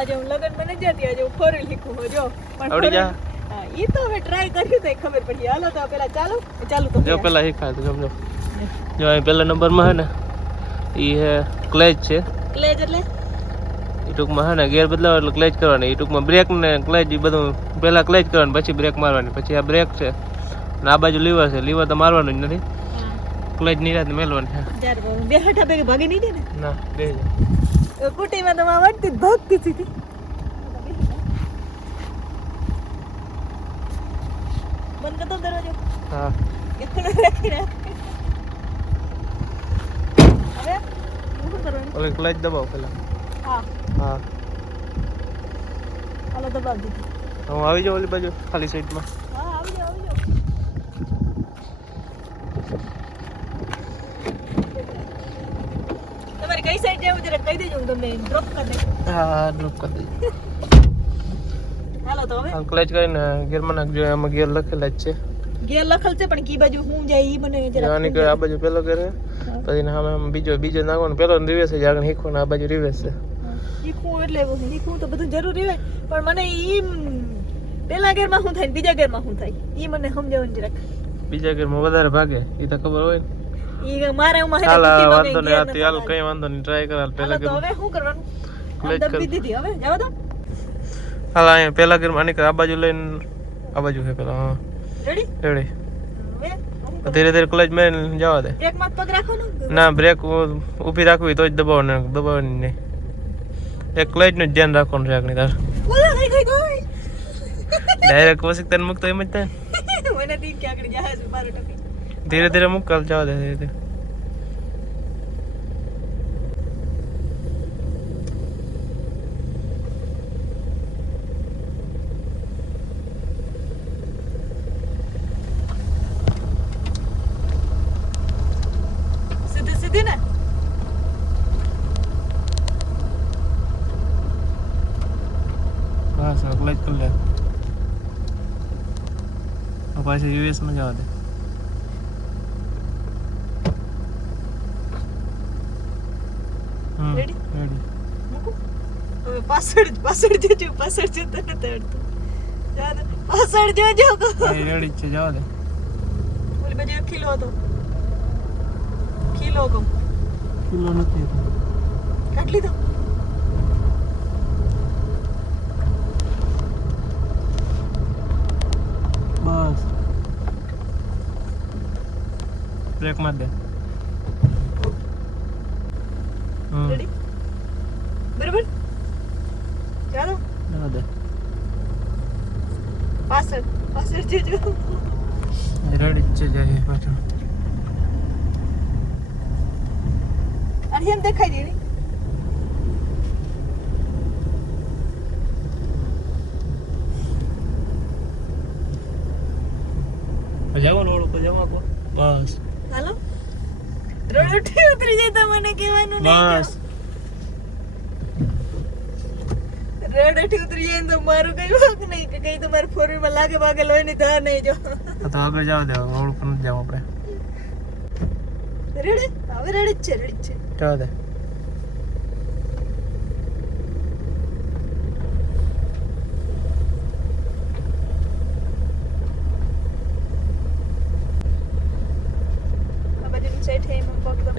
આજે હું લગન માં ન જતી, આજે હું ફોરેલ શીખું જો. પણ આવડી જા. હા, ઈ તો હવે ટ્રાય કર્યું તો ખબર પડી. હાલો તો પેલા ચાલુ તો જો પેલા શીખાય તો સમજો. જો અહીં પહેલા નંબરમાં હે ને ઈ હે ક્લેચ છે. ક્લેજ એટલે ઈ ટૂંકમાં હે ને ગિયર બદલાવો એટલે ક્લેચ કરવાની. ઈ ટૂંકમાં બ્રેક ને ક્લેચ ઈ બધું પહેલા ક્લેચ કરવાની, પછી બ્રેક મારવાની, પછી આ બ્રેક છે અને આ બાજુ લીવર છે. લીવર તો મારવાનું જ નથી, ક્લેચ નિરાતે મેલવાની છે. જ્યારે બે હઠા ભેગી ભાગી નહીં દે ને. ના બે કુટીમાં તો માં વળતી જ ભાગતી હતી. બંધ કરતો દરવાજો. હા કેટલો રાખી રાખ. હવે શું કરવાનું? ઓલી ક્લેચ દબાવો પેલા. હા હા હાલો દબાવ દીધી. હું આવી જાઉં ઓલી બાજુ ખાલી સાઈડમાં. હા આવી જાઓ આવી જાઓ. તમારે કઈ સાઈડ જવું જરા કહી દેજો, હું તમને ડ્રોપ કરી દઈશ. હા ડ્રોપ કરી દઈએ. હાલો તો હવે આમ ક્લેચ કરીને ગિયરમાં નાખજો. આમાં ગિયર લખેલા જ છે. ગેર લખલ છે પણ કી બાજુ હું જાય ઈ મને જરા આની આ બાજુ પેલો કરે, પછી સામે બીજો નાખવાનો. પેલો રિવર્સ છે, આગળ શીખવાનું. આ બાજુ રિવર્સ છે. શીખવું એટલે શીખવું તો બધું જરૂરી હોય, પણ મને ઈ પેલા ગેરમાં શું થાય ને બીજા ગેરમાં શું થાય ઈ મને સમજાવવાનું જરાક. બીજા ગિયરમાં વધારે ભાગે ઈ તો ખબર હોય ને. ઈ મારે ઉમાં હાલ વાંધો નહીં, આથી હાલ કઈ વાંધો નહીં, ટ્રાય કરાલ. પેલા તો હવે શું કરવાનું? ક્લેચ દબી દીધી, હવે જવા દો. હાલ અહીંયા પેલા ગિયરમાં આની આ બાજુ લઈને આ બાજુ છે પેલા. હા રેડી રેડી. હવે ધીરે ધીરે ક્લચ મારીને જવા દે. બ્રેક માં પગ રાખો ને. ના બ્રેક ઊભી રાખવી તો જ દબાવવાની નહીં. એક ક્લચ નું જ ધ્યાન રાખવાનું છે આગળ તાર. ઓલા ગઈ ડાયરેક્ટ કોશિક તને મૂકતો એમ જ થાય. મને તી કે આગળ જહાજ મારો ટપી. ધીરે ધીરે મૂક, કાલ જવા દે ધીરે ધીરે. સીધી ને બસ ક્લચ કરી લે. પાછી યુએસ માં જવા દે. Ready ready. મૂકું હવે પાછળ જજો પાછળ જતો ન તડતું જા દે પાછળ જોજો રેડી છે, જવા દે. ઓલી બાજુ એક કિલો હતો. કિલો ગમ કિલો નથી કાઢ લીધો. બસ બ્રેક માર દે. રેડી બરાબર ચાલો જવા દે. પાછળ જજો. રેડી છે, જાય પાછળ. અને એમ દેખાય દે જવાનું ઓળું તો જવા કો. બસ હાલો રોડથી ઉતરી જાય તો મને કહેવાનું નહીં. બસ રોડથી ઉતરી જાય તો મારું કઈ વાંક નહીં કે કઈ તમારે ફોર વ્હીલ માં લાગે ભાગે લોહી ની ધાર નહીં જો. તો આગળ જવા દે. ઓળું પર નથી જવું આપણે. રેડી હવે રેડી જ છે. જવા દે.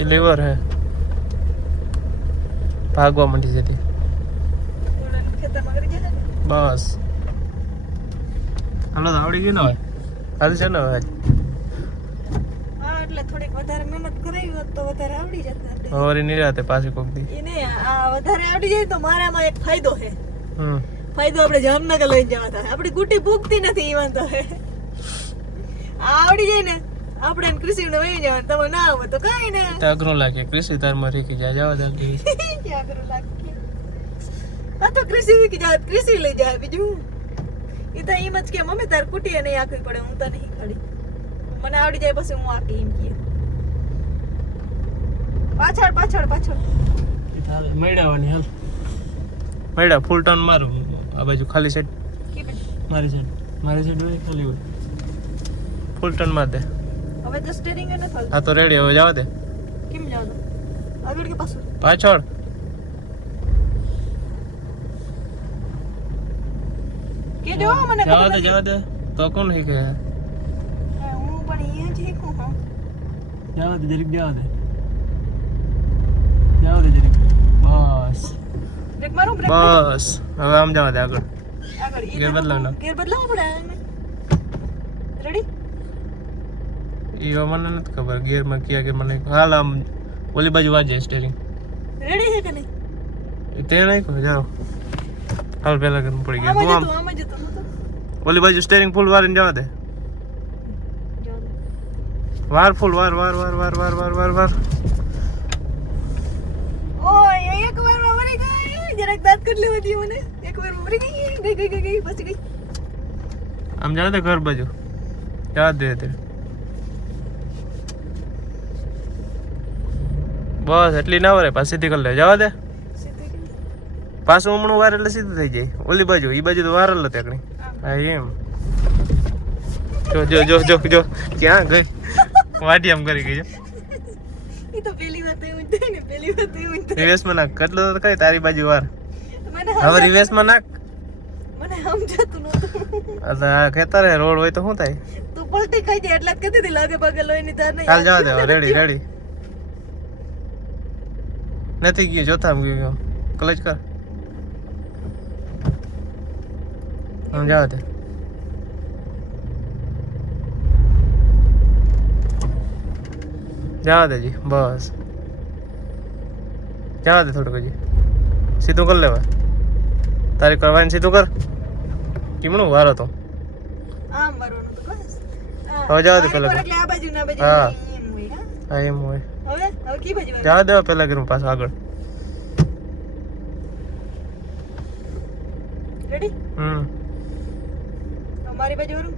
એ લીવર હે, ભાગવા માંડી જતી. બસ હાલો તો આવડી ગયું ને હવે. હાલ છે ને હવે. હા એટલે થોડીક વધારે મહેનત કરાવી હોત તો વધારે આવડી જત. હવે નિરાતે પાછી કોક દી. એને આ વધારે આવડી જાય તો મારામાં એક ફાયદો છે. ફાયદો આપણે જામનગર લઈને જવા થાય. આપણી ગુટી ભૂખતી નથી ઈ વાંધો છે. આ આવડી જાય ને આપણે કૃષિ ને વહી જવાનું. તમે ના આવો તો કઈ ને અઘરું લાગે. કૃષિ તારમાં રીકી જાય, જવા દે. ક્યાં કરું લાગે આ તો કૃષિ વીકી જાય, કૃષિ લઈ જાય. બીજું એ તો એમ જ કે મમ્મી તાર કુટીએ નહીં આખવી પડે, હું તો નહીં ખડી. મને આવડી જાય પછી હું આખી એમ કે પાછળ મેળવવાની. હાલ મેળા ફૂલ ટર્ન મારું. આ બાજુ ખાલી સાઈડ મારી સાઈડ હોય ખાલી હોય. ફૂલ ટર્ન માર દે. હવે તો સ્ટીરિંગ એ નથી હા તો રેડી. હવે જવા દે. કેમ જાવ આગળ કે પાછળ? પાછળ જો મને જવા દે તો કોણ શીખે હું પણ અહીંયા જ શીખું હા જવા દે જરીક જવા દે જરીક બસ બ્રેક મારું બ્રેક બસ હવે આમ જવા દે આગળ આગળ ગેર બદલાવ ના ગેર બદલાવ પડે રેડી એ મને નથી ખબર ગેરમાં કયા ગેરમાં નહીં હાલ આમ ઓલી બાજુ વાજે સ્ટેરિંગ રેડી છે કે નહીં તે નહીં કહો જાઓ હાલ પેલા ગરમ પડી ગયા તું આમાં જતો નતો ઓલી બાજુ સ્ટેરિંગ ફૂલ વારીને જવા દે વાર ફૂલ વાર ઓય એક વાર માં મરી ગઈ જરાક દાંત કરી લેવા દી મને એક વાર માં મરી ગઈ પછી ગઈ આમ જવા દે ઘર બાજુ જવા દે તે બસ એટલી ના વરે પાછી સીધી કરી લે જવા દે પાછું હમણાં વાર એટલે સીધું થઈ જાય ઓલી બાજુ ઈ બાજુ તો વાર જ તેકણી હા એમ જો ક્યાં ગઈ વાટી આમ કરી ગઈ જો ઈ તો પહેલી વાત એવું જ થાય ને પહેલી વાત એવું જ થાય રિવેસ માં નાખ કેટલો તો કઈ તારી બાજુ વાર મને હવે રિવેસ માં નાખ મને સમજાતું નતું એટલે આ ખેતર હે રોડ હોય તો શું થાય તું પલટી ખાઈ જાય એટલે જ કહેતી હતી લાગે પગે લોહીની ધાર નહીં હાલ જવા દે રેડી નથી ગયું જોતા ગયું ક્લચ કર આમ જવા દે જવા દે જી બસ જવા દે થોડુંક હજી સીધું કરી લેવાય તારી કરવાની સીધું કર કેમનું વાર હતો આમ મારવાનું તો બસ હવે જવા દે પેલા એટલે આ બાજુ ના બાજુ હા. એમ હોય હા એમ હોય હવે કી બાજુ વાળું? જવા દેવા પેલા કરું પાછું આગળ રેડી હમ મારી બાજુ વાળું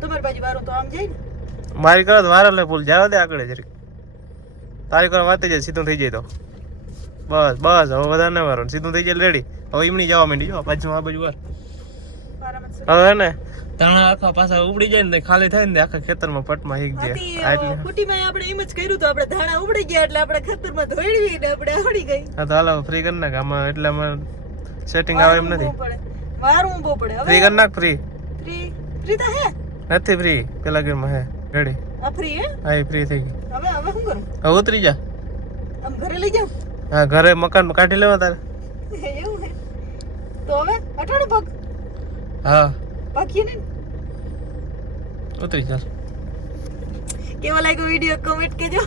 તમારી બાજુ વાળું તો આમ જાય ને મારી કરો તો વાર એટલે ભૂલ જવા દે આગળ જરીક તારી કરો વાત થઈ જાય સીધું થઈ જાય તો બસ હવે વધારે ના વારો સીધું થઈ જાય રેડી હવે એમની જવા માંડી જો પાછું આ બાજુ વાર હવે ને તાણા આખા પાછા ઉપડી જાય ને ખાલી થાય ને આખા ખેતરમાં પટમાં એક જાય કુટીમાં આપણે એમ જ કર્યું તો આપણે ધાણા ઉપડી ગયા એટલે આપણે ખેતરમાં ધોઈડવી ને આપણે આવડી ગઈ હા તો હાલો ફ્રી કરી નાખ આમાં એટલે આમાં સેટિંગ આવે એમ નથી વાર ઊંભો પડે ફ્રી કરી નાખ ફ્રી ફ્રી તો હે નથી ફ્રી પેલા ગેરમાં હે રેડી આ ફ્રી હે હા એ ફ્રી થઈ ગઈ હવે શું કરું હવે ઉતરી જા આમ ઘરે લઈ જાઉં હા ઘરે મકાન કાઢી લેવા તારે એવું હે તો હવે અટાણું પગ હા પાકીએ ને ઉતરી જા કેવો લાગ્યો વિડિયો કમેન્ટ કેજો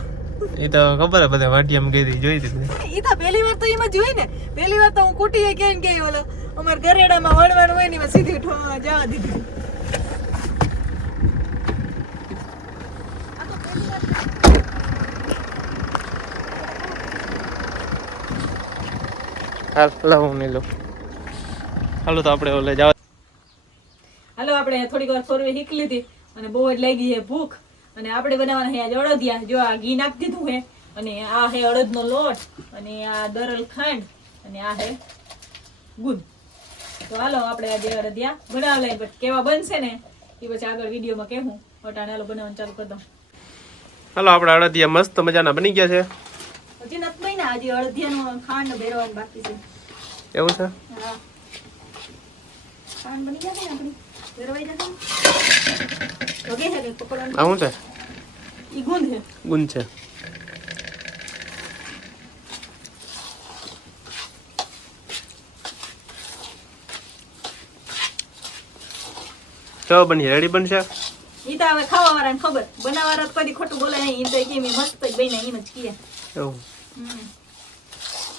એ તો ખબર હે બધા વાટિયામ ગઈ હતી જોઈ હતી ઈ તો પહેલી વાર તો એમાં જોઈ ને પહેલી વાર તો હું કુટીએ કેમ કે ઓલો અમાર ઘરેડામાં વળવાનું હોય ને એમાં સીધી જવા દીધી હાલ લાવું નહીં લો હાલો તો આપણે ઓલે જાવ હાલો આપણે થોડીક વાર ફોરવે શીખી લીધી અને બહુ જ લાગી છે ભૂખ અને આપણે બનાવવાના છે આજે અડદિયા જો આ ઘી નાખી દીધું છે અને આ છે અડદનો લોટ અને આ દરલ ખાંડ અને આ છે ગુંદ તો હાલો આપણે આજે અડદિયા બનાવી લઈએ બટ કેવા બનશે ને એ પછી આગળ વિડીયોમાં કહેવું અટાણે હાલો બનાવવાનું ચાલુ કરી દઉં હાલો આપણે અડદિયા મસ્ત મજાના બની ગયા છે હજી નથી બન્યા હજી અડદિયાનું ખાંડ ભેરવાનું બાકી છે એવું છે હા ખાંડ બની જશે ને આપણી ભેરવાઈ જશે ઓકે છે કે પકડવાનું આ શું છે ઈ ગુંદ છે ગુંદ છે ચો બની રેડી બનશે ઈ તો હવે ખાવા વાળાને ખબર બનાવવા વાળા કદી ખોટું બોલે નહીં ઈ તો કેમ મસ્ત જ બન્યા એમ જ કીએ એવું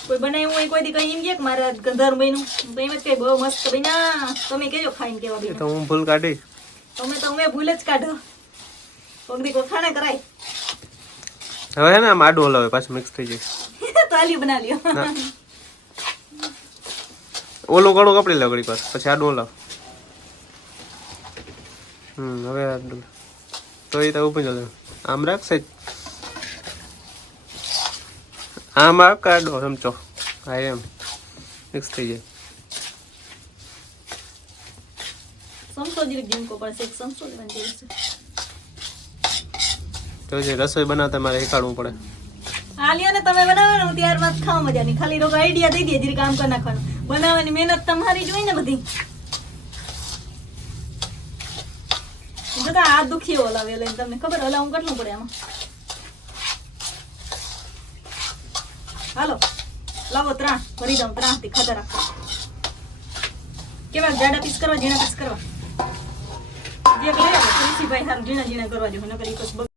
કોઈ બનાવ્યું હોય કોઈ દી કઈ એમ કે મારા ગંધાર બન્યું તો એમ જ કઈ બહુ મસ્ત બન્યા તમે કેજો ખાઈને કેવા એ તો બન્યા હું ભૂલ કાઢી તમે ભૂલ જ કાઢો કોકડી કોખાણે કરાય હવે હે ને આમ આડું હલાવે પાછું મિક્સ થઈ જાય તો આલી બના લ્યો ઓલું કડું કપડી લે ઘડી પાસ પછી આડું હલાવ હવે આડું તો એ તો ઉભું ચાલે આમ રાખશે આમ આ કાઢો સમજો હા એમ મિક્સ થઈ જાય સમસો જીરીક જીમકો પડશે એક સમસો લેવાની જરૂર છે તો જે રસોઈ બનાવતા મારે શીખાડવું પડે આ લ્યો ને તમે બનાવવાનું ત્યારબાદ ખાવા મજા નહીં ખાલી રોગ આઈડિયા દઈ દે જીરીક કામ કરી નાખવાનું બનાવવાની મહેનત તમારી જ હોય ને બધી બધા આ દુખી હલાવે લઈને તમને ખબર હલાવું કેટલું પડે આમાં. હાલો લાવો ત્રાણ ભરી દઉં, 3 થી ખાધા રાખો. કેવા જાડા પીસ કરવા, ઝીણા પીસ કરવા? જે લઈ આવો ભાઈ હારું ઝીણા ઝીણા કરવા જો, નકર ઈ પછી